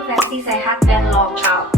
takjil versi sehat dan lokal.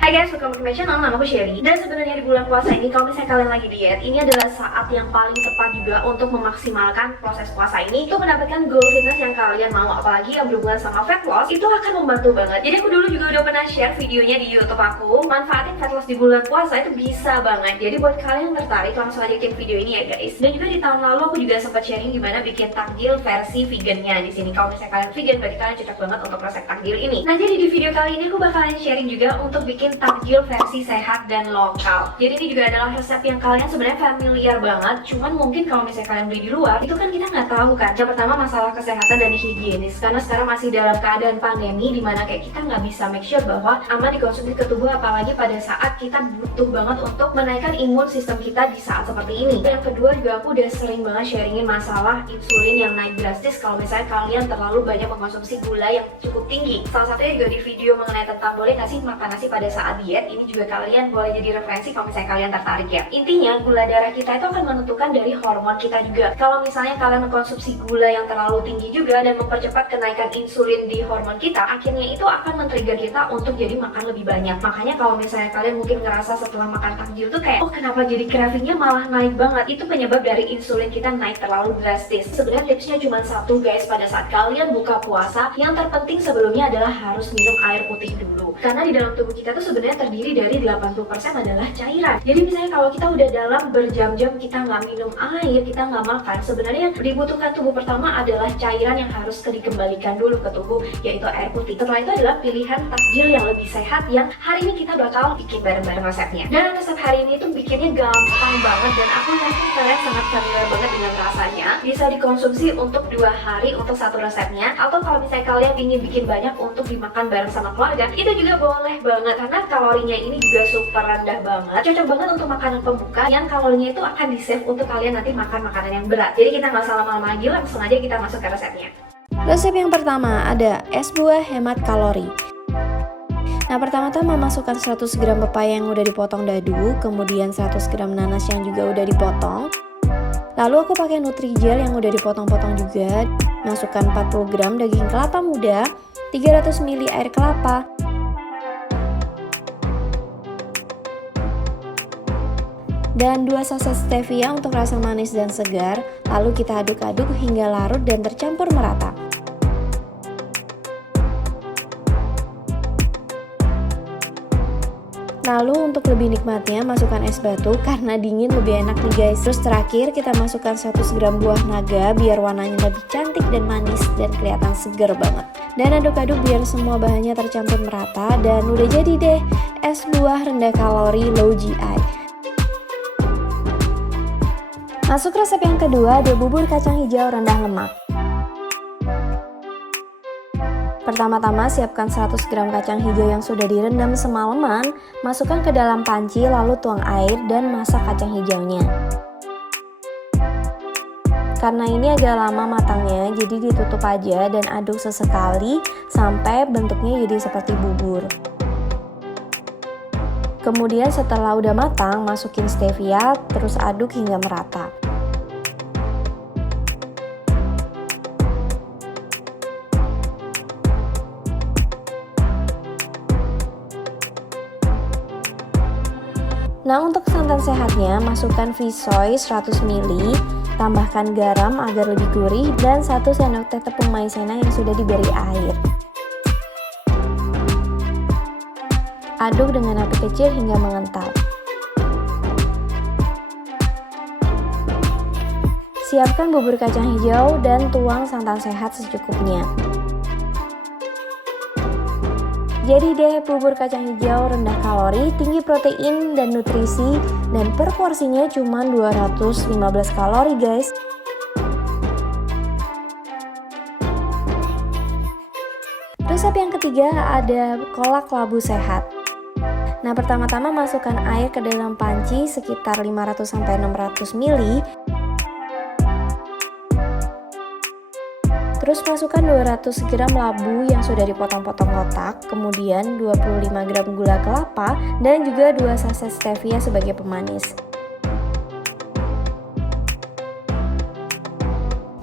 Hai guys, welcome back to my channel, nama aku Sherry. Dan sebenarnya di bulan puasa ini, kalau misalnya kalian lagi diet, ini adalah saat yang paling tepat juga untuk memaksimalkan proses puasa ini untuk mendapatkan goal fitness yang kalian mau. Apalagi yang berhubungan sama fat loss, itu akan membantu banget. Jadi aku dulu juga udah pernah share videonya di YouTube aku, manfaatin fat loss di bulan puasa itu bisa banget. Jadi buat kalian yang tertarik, langsung aja cek video ini ya guys. Dan juga di tahun lalu aku juga sempat sharing gimana bikin takjil versi vegannya di sini. Kalau misalnya kalian vegan, berarti kalian cocok banget untuk resep takjil ini. Nah, jadi di video kali ini aku bakalan sharing juga untuk bikin takjil versi sehat dan lokal. Jadi ini juga adalah resep yang kalian sebenarnya familiar banget. Cuman mungkin kalau misalnya kalian beli di luar, itu kan kita nggak tahu kan. Yang pertama masalah kesehatan dan higienis. Karena sekarang masih dalam keadaan pandemi, dimana kayak kita nggak bisa make sure bahwa aman dikonsumsi ke tubuh, apalagi pada saat kita butuh banget untuk menaikkan imun sistem kita di saat seperti ini. Yang kedua juga aku udah sering banget sharingin masalah insulin yang naik drastis kalau misalnya kalian terlalu banyak mengkonsumsi gula yang cukup tinggi. Salah satunya juga di video mengenai tentang boleh nggak sih makan nasi pada saat diet. Ini juga kalian boleh jadi referensi kalau misalnya kalian tertarik ya. Intinya gula darah kita itu akan menentukan dari hormon kita juga. Kalau misalnya kalian mengkonsumsi gula yang terlalu tinggi juga dan mempercepat kenaikan insulin di hormon kita, akhirnya itu akan men-trigger kita untuk jadi makan lebih banyak. Makanya kalau misalnya kalian mungkin ngerasa setelah makan takjil tuh kayak, oh kenapa jadi cravingnya malah naik banget, itu penyebab dari insulin kita naik terlalu drastis. Sebenarnya tipsnya cuma satu guys, pada saat kalian buka puasa, yang terpenting sebelumnya adalah harus minum air putih dulu. Karena di dalam tubuh kita tuh sebenarnya terdiri dari 80% adalah cairan. Jadi misalnya kalau kita udah dalam berjam-jam kita nggak minum air, kita nggak makan, sebenarnya yang dibutuhkan tubuh pertama adalah cairan yang harus dikembalikan dulu ke tubuh, yaitu air putih. Setelah itu adalah pilihan takjil yang lebih sehat yang hari ini kita bakal bikin bareng-bareng resepnya. Dan resep hari ini tuh bikinnya gampang banget dan aku yakin kalian sangat familiar banget dengan rasanya. Bisa dikonsumsi untuk 2 hari untuk satu resepnya, atau kalau misalnya kalian ingin bikin banyak untuk dimakan bareng sama keluarga, itu juga boleh banget karena kalorinya ini juga super rendah banget. Cocok banget untuk makanan pembuka yang kalorinya itu akan di-save untuk kalian nanti makan makanan yang berat. Jadi kita nggak usah lama-lama lagi, langsung aja kita masuk ke resepnya. Resep yang pertama ada es buah hemat kalori. Nah, pertama-tama masukkan 100 gram pepaya yang udah dipotong dadu, kemudian 100 gram nanas yang juga udah dipotong. Lalu aku pakai Nutrijel yang udah dipotong-potong juga. Masukkan 40 gram daging kelapa muda, 300 ml air kelapa, dan 2 saset stevia untuk rasa manis dan segar. Lalu kita aduk-aduk hingga larut dan tercampur merata. Lalu untuk lebih nikmatnya masukkan es batu karena dingin lebih enak nih guys. Terus terakhir kita masukkan 100 gram buah naga biar warnanya lebih cantik dan manis dan kelihatan segar banget. Dan aduk-aduk biar semua bahannya tercampur merata dan udah jadi deh es buah rendah kalori low GI. Masuk resep yang kedua, ada bubur kacang hijau rendah lemak. Pertama-tama siapkan 100 gram kacang hijau yang sudah direndam semalaman, masukkan ke dalam panci lalu tuang air dan masak kacang hijaunya. Karena ini agak lama matangnya, jadi ditutup aja dan aduk sesekali sampai bentuknya jadi seperti bubur. Kemudian setelah udah matang, masukin stevia, terus aduk hingga merata. Nah, untuk santan sehatnya, masukkan fisoy 100 ml, tambahkan garam agar lebih gurih, dan 1 sendok teh tepung maizena yang sudah diberi air. Aduk dengan api kecil hingga mengental. Siapkan bubur kacang hijau dan tuang santan sehat secukupnya. Jadi deh bubur kacang hijau rendah kalori, tinggi protein dan nutrisi, dan per porsinya cuma 215 kalori guys. Resep yang ketiga ada kolak labu sehat. Nah, pertama-tama masukkan air ke dalam panci sekitar 500-600 ml. Terus masukkan 200 gram labu yang sudah dipotong-potong kotak, kemudian 25 gram gula kelapa, dan juga 2 saset stevia sebagai pemanis.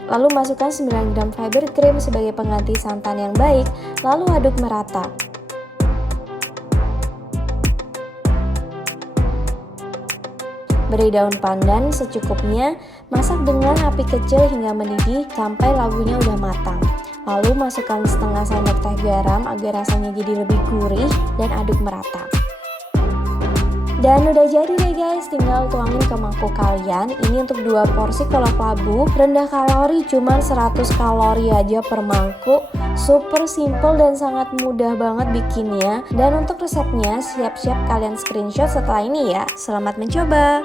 Lalu masukkan 9 gram fiber cream sebagai pengganti santan yang baik, lalu aduk merata. Beri daun pandan secukupnya, masak dengan api kecil hingga mendidih sampai labunya udah matang. Lalu masukkan setengah sendok teh garam agar rasanya jadi lebih gurih dan aduk merata. Dan udah jadi deh guys, tinggal tuangin ke mangkok kalian. Ini untuk 2 porsi kolak labu, rendah kalori, cuma 100 kalori aja per mangkuk. Super simple dan sangat mudah banget bikinnya. Dan untuk resepnya siap-siap kalian screenshot setelah ini ya. Selamat mencoba!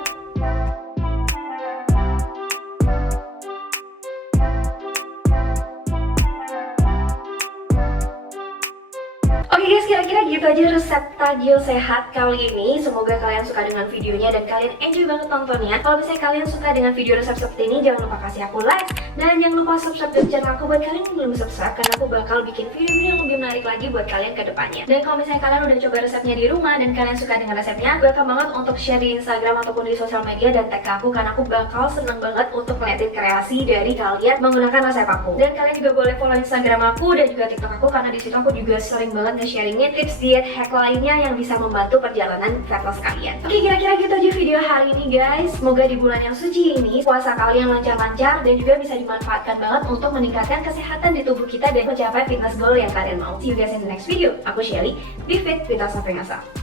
Oke guys, kira-kira gitu aja resep tajil sehat kali ini. Semoga kalian suka dengan videonya dan kalian enjoy banget nontonnya. Kalau misalnya kalian suka dengan video resep seperti ini, jangan lupa kasih aku like dan jangan lupa subscribe ke channel aku buat kalian yang belum subscribe, karena aku bakal bikin video-video yang lebih menarik lagi buat kalian ke depannya. Dan kalau misalnya kalian udah coba resepnya di rumah dan kalian suka dengan resepnya, welcome banget untuk share di Instagram ataupun di sosial media dan tag aku, karena aku bakal seneng banget untuk ngeliatin kreasi dari kalian menggunakan resep aku. Dan kalian juga boleh follow Instagram aku dan juga TikTok aku, karena di situ aku juga sering banget nge-sharingin tips diet hack lainnya yang bisa membantu perjalanan fat loss kalian. Oke, kira-kira gitu aja video hari ini guys. Semoga di bulan yang suci ini puasa kalian lancar-lancar dan juga bisa dimanfaatkan banget untuk meningkatkan kesehatan di tubuh kita dan mencapai fitness goal yang kalian mau. See you guys in the next video. Aku Shelly, be fit, without suffering yourself.